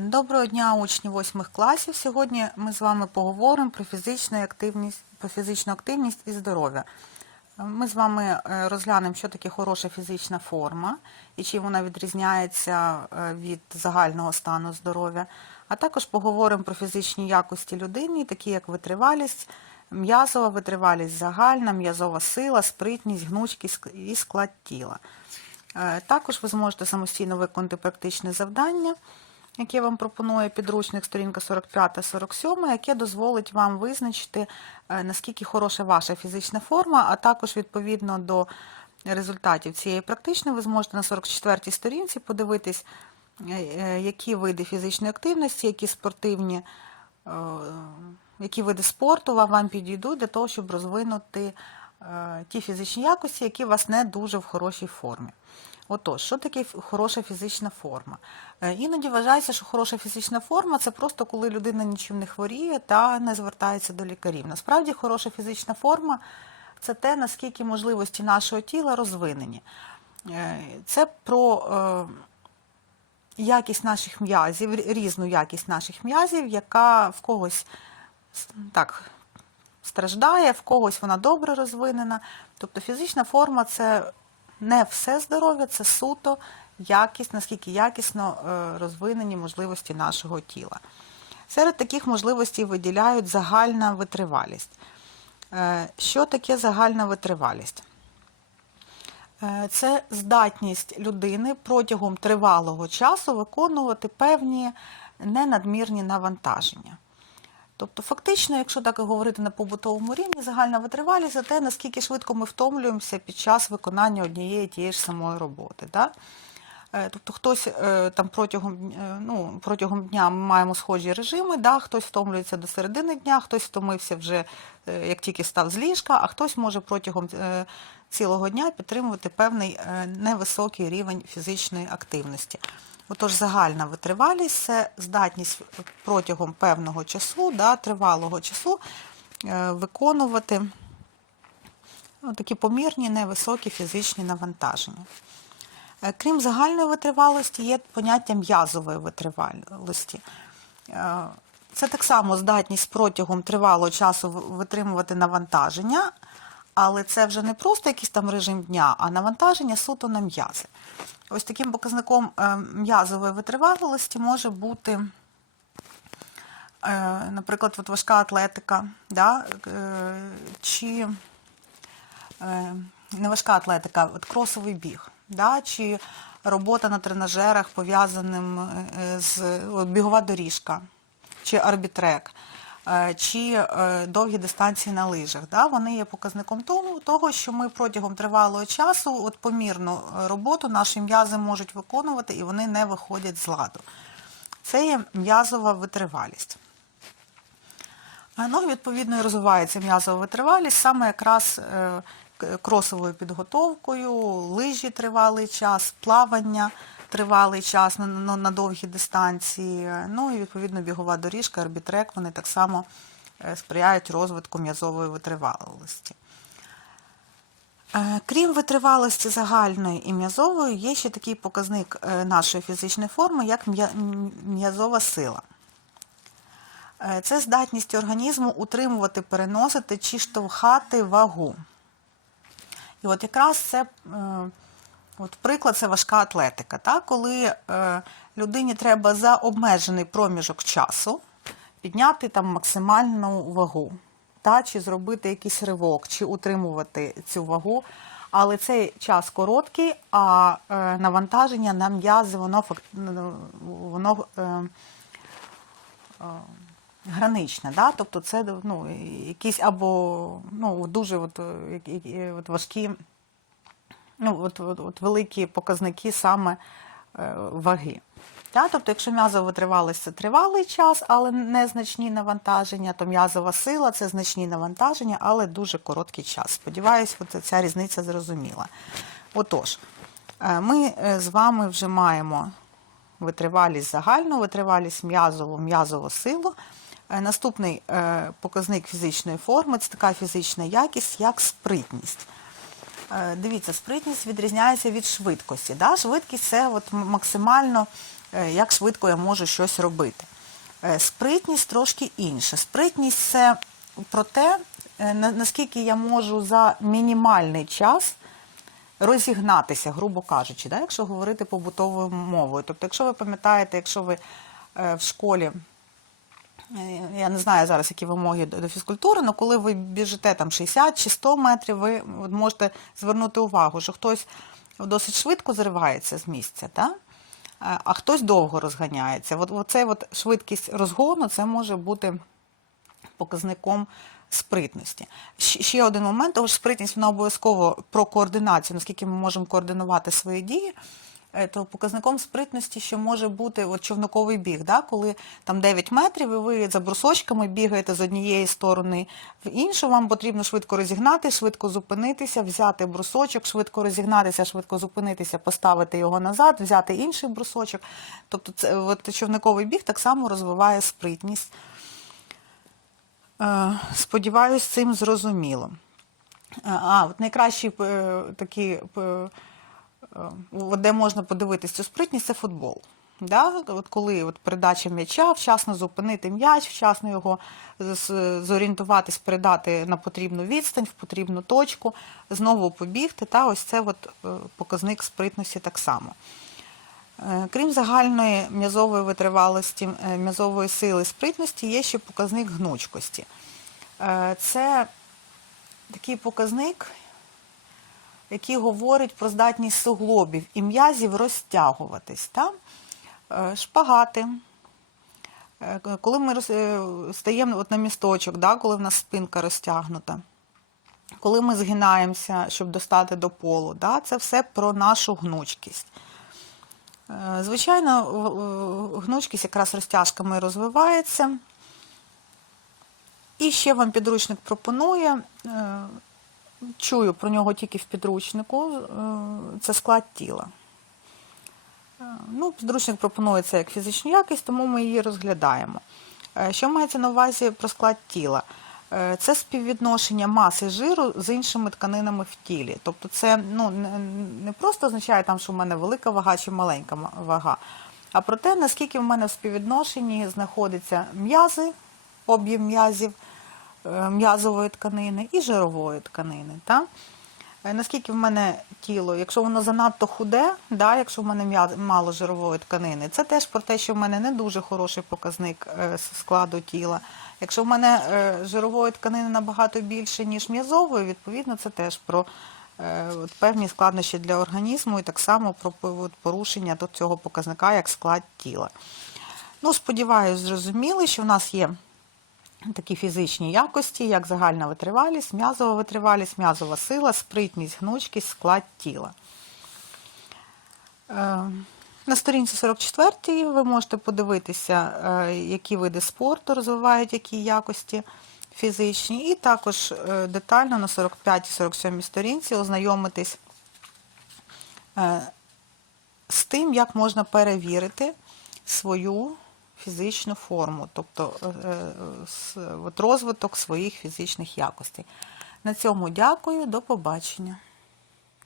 Доброго дня, учні восьмих класів. Сьогодні ми з вами поговоримо про фізичну активність, про фізичну активність і здоров'я. Ми з вами е, розглянемо, що таке хороша фізична форма і чим вона відрізняється е, від загального стану здоров'я. А також поговоримо про фізичні якості людини, такі як витривалість, м'язова витривалість загальна, м'язова сила, спритність, гнучкість і склад тіла. Е, Також ви зможете самостійно виконати практичне завдання, яке вам пропонує підручник сторінка 45-47, яке дозволить вам визначити, е, наскільки хороша ваша фізична форма, а також відповідно до результатів цієї практичної ви зможете на 44-й сторінці подивитись, е, е, які види фізичної активності, які спортивні, які види спорту вам- підійдуть для того, щоб розвинути ті фізичні якості, які у вас не дуже в хорошій формі. Отож, що таке хороша фізична форма? Е, Іноді вважається, що хороша фізична форма це просто коли людина нічим не хворіє та не звертається до лікарів. Насправді, хороша фізична форма це те, наскільки можливості нашого тіла розвинені. Е, Це про е, якість наших м'язів, різну якість наших м'язів, яка в когось так страждає, в когось вона добре розвинена. Тобто фізична форма це не все здоров'я, це суто якість, наскільки якісно е, розвинені можливості нашого тіла. Серед таких можливостей виділяють загальна витривалість. Е, Що таке загальна витривалість? Е, Це здатність людини протягом тривалого часу виконувати певні ненадмірні навантаження. Тобто, фактично, якщо так і говорити на побутовому рівні, загальна витривалість це те, наскільки швидко ми втомлюємося під час виконання однієї тієї ж самої роботи. Да? Е, Тобто хтось е, там протягом, е, ну, протягом дня ми маємо схожі режими, да? хтось втомлюється до середини дня, хтось втомився вже як тільки став з ліжка, а хтось може протягом цілого дня підтримувати певний невисокий рівень фізичної активності. Отож, загальна витривалість це здатність протягом певного часу, да, тривалого часу е, виконувати ну, такі помірні невисокі фізичні навантаження. Е, Крім загальної витривалості, є поняття м'язової витривалості. Е, Це так само здатність протягом тривалого часу витримувати навантаження, але це вже не просто якийсь там режим дня, а навантаження суто на м'язи. Ось таким показником е, м'язової витривалості може бути, е, наприклад, от важка атлетика, да, е, чи не важка атлетика, от кросовий біг, да, чи робота на тренажерах пов'язаним з от, бігова доріжка, чи арбітрек, чи е, довгі дистанції на лижах. Да, вони є показником того, що ми протягом тривалого часу от помірну е, роботу наші м'язи можуть виконувати і вони не виходять з ладу. Це є м'язова витривалість. Е, Ну, відповідно, і розвивається м'язова витривалість саме якраз е, кросовою підготовкою, лижі тривалий час, плавання тривалий час на, на, на довгі дистанції. Ну і відповідно бігова доріжка, арбітрек, вони так само е, сприяють розвитку м'язової витривалості. Е, Крім витривалості загальної і м'язової, є ще такий показник е, нашої фізичної форми, як м'язова сила. Це здатність організму утримувати, переносити чи штовхати вагу. І от якраз це от приклад це важка атлетика. Та? Коли е, людині треба за обмежений проміжок часу підняти там максимальну вагу, та? чи зробити якийсь ривок, чи утримувати цю вагу. Але цей час короткий, а е, навантаження на м'язи, воно, ну, воно е, граничне, да? тобто це ну, якісь або ну, дуже от, е, які- от важкі, ну, от, от, от великі показники саме е, ваги. Да? Тобто, якщо м'язова витривалість це тривалий час, але незначні навантаження, то м'язова сила це значні навантаження, але дуже короткий час. Сподіваюсь, от ця різниця зрозуміла. Отож, е, ми е, з вами вже маємо витривалість загальну, витривалість м'язову, м'язову силу. Наступний показник фізичної форми це така фізична якість, як спритність. Е, Дивіться, спритність відрізняється від швидкості. Да? Швидкість це от максимально, е, як швидко я можу щось робити. Е, Спритність трошки інша. Спритність це про те, наскільки я можу за мінімальний час розігнатися, грубо кажучи, да? якщо говорити побутовою мовою. Тобто, якщо ви пам'ятаєте, якщо ви в школі я не знаю зараз, які вимоги до фізкультури, але коли ви біжите там 60 чи 100 метрів, ви можете звернути увагу, що хтось досить швидко зривається з місця, та? а хтось довго розганяється. От, оце от швидкість розгону це може бути показником спритності. Ще один момент, тому що спритність вона обов'язково про координацію, наскільки ми можемо координувати свої дії. Е, То показником спритності ще може бути от човниковий біг, да? коли там 9 метрів, і ви за брусочками бігаєте з однієї сторони в іншу, вам потрібно швидко розігнати, швидко зупинитися, взяти брусочок, швидко розігнатися, швидко зупинитися, поставити його назад, взяти інший брусочок. Тобто це, от, човниковий біг так само розвиває спритність. Е, Сподіваюсь, цим зрозуміло. Е, А, от найкращі такі, де можна подивитися цю спритність, це футбол. Да? От коли от передача м'яча, вчасно зупинити м'яч, вчасно його зорієнтуватись, передати на потрібну відстань, в потрібну точку, знову побігти. Та ось це от е, показник спритності так само. Е, Крім загальної м'язової витривалості, е, м'язової сили спритності, є ще показник гнучкості. Е, Це такий показник, який говорить про здатність суглобів і м'язів розтягуватись. Та? Е, Шпагати. Е, Коли ми е, стаємо на місточок, да, коли в нас спинка розтягнута, коли ми згинаємося, щоб достати до полу, да, це все про нашу гнучкість. Звичайно, гнучкість якраз розтяжками розвивається. І ще вам підручник пропонує, чую про нього тільки в підручнику, е, це склад тіла. Е, Ну, підручник це як фізичну якість, тому ми її розглядаємо. Е, Що мається на увазі про склад тіла? Це співвідношення маси жиру з іншими тканинами в тілі. Тобто це ну, не- просто означає, там, що в мене велика вага чи маленька вага, а про те, наскільки в мене в співвідношенні знаходяться м'язи, об'єм м'язів, м'язової тканини і жирової тканини. Та? Е, Наскільки в мене тіло, якщо воно занадто худе, да, якщо в мене мало жирової тканини, це теж про те, що в мене не дуже хороший показник е, складу тіла. Якщо в мене е, жирової тканини набагато більше, ніж м'язової, відповідно, це теж про е, певні складнощі для організму і так само про порушення до цього показника, як склад тіла. Ну, сподіваюся, зрозуміли, що в нас є такі фізичні якості, як загальна витривалість, м'язова витривалість, м'язова сила, спритність, гнучкість, склад тіла. Е, На сторінці 44 ви можете подивитися, е, які види спорту розвивають які якості фізичні, і також е, детально на 45-47 сторінці ознайомитись з тим, як можна перевірити свою фізичну форму, тобто е, е, розвиток своїх фізичних якостей. На цьому дякую, до побачення.